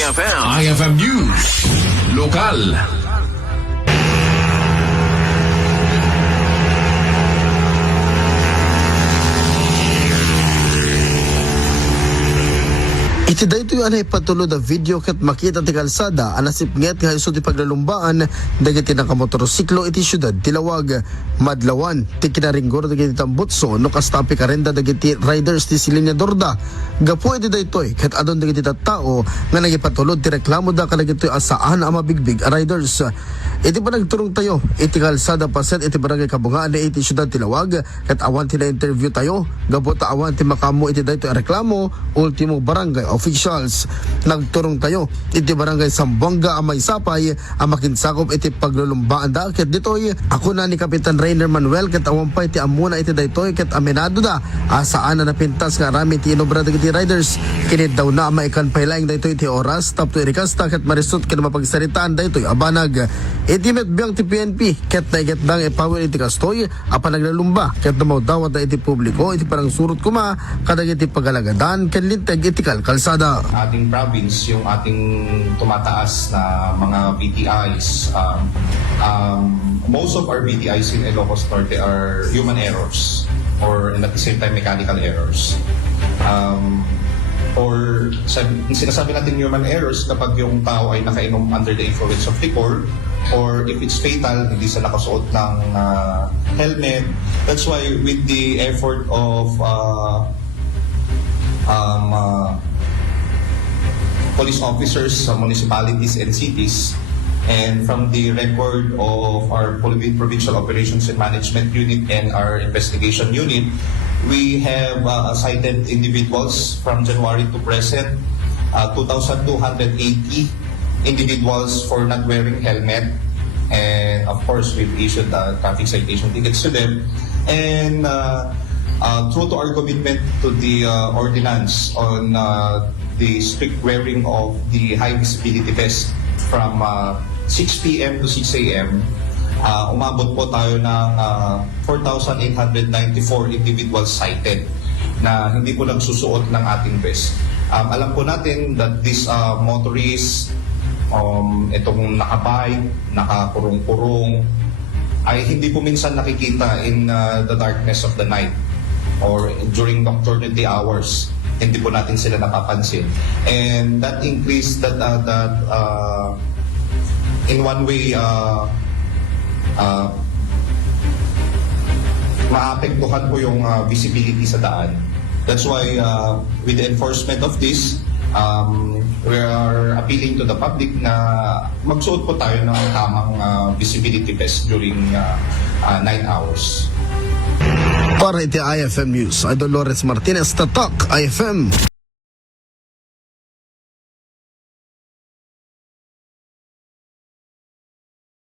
IFM News. Lokal. Iti dayto yung anay patulod na video kat makita ti kalsada anasip nget nga iso ti paglalumbaan dagiti nakamotorsiklo iti syudad Tilawag madlawan ti kinaringgor dagiti tambutso no kastapi karenda dagiti riders ti Silinya Dorda gapu iti daytoy kat adon dagiti tattao nga nagipatulod ti reklamo da kadagiti asaan ang mabigbig a riders. Iti pa nagturong tayo iti kalsada paset iti barangay Kabungaan iti syudad Tilawag kat awan ti na interview tayo gapu ta awan ti makamo iti daytoy a reklamo ultimo barangay officials. Nagturong tayo iti barangay Sambuanga Amay Sapay ang makinsakop iti paglulumbaan da ket ditoy ako na ni Kapitan Rainer Manuel ket awan pa iti amuna iti daytoy ket amenado da asaan na napintas nga rami ti inobra dagiti riders kinid daw na maikan pailaing daytoy iti oras tapto irikasta ket marisot ken mapagsaritaan daytoy abanag iti metbiang ti PNP ket naiget dang ipawen iti kastoy apan naglalumba ket namaw dawat da iti publiko iti parang surot kuma kadagiti pagalagadan ken linteg iti kalsada. Ating province, yung ating tumataas na mga BTIs, most of our BTIs in Ilocos Norte are human errors or and at the same time mechanical errors. Or sinasabi natin human errors kapag yung tao ay nakainom under the influence of liquor or if it's fatal, hindi sa nakasuot ng helmet. That's why with the effort of police officers sa municipalities and cities, and from the record of our Provincial Operations and Management Unit and our investigation unit, we have cited individuals from January to present, 2,280 individuals for not wearing helmet, and of course we've issued traffic citation tickets to them. And true to our commitment to the ordinance on the strict wearing of the high visibility vest from 6 p.m. to 6 a.m., umabot po tayo ng 4,894 individuals cited na hindi po nagsusuot ng ating vest. Alam po natin that these motorists, itong nakabike, nakakurong-kurong, ay hindi po minsan nakikita in the darkness of the night or during nocturnal hours. Hindi po natin sila napapansin. And that increase that in one way maapektuhan po yung visibility sa daan. That's why with the enforcement of this, we are appealing to the public na magsuot po tayo ng tamang visibility vest during night hours. Para iti IFM News, Idol Lawrence Martinez, Tatak IFM.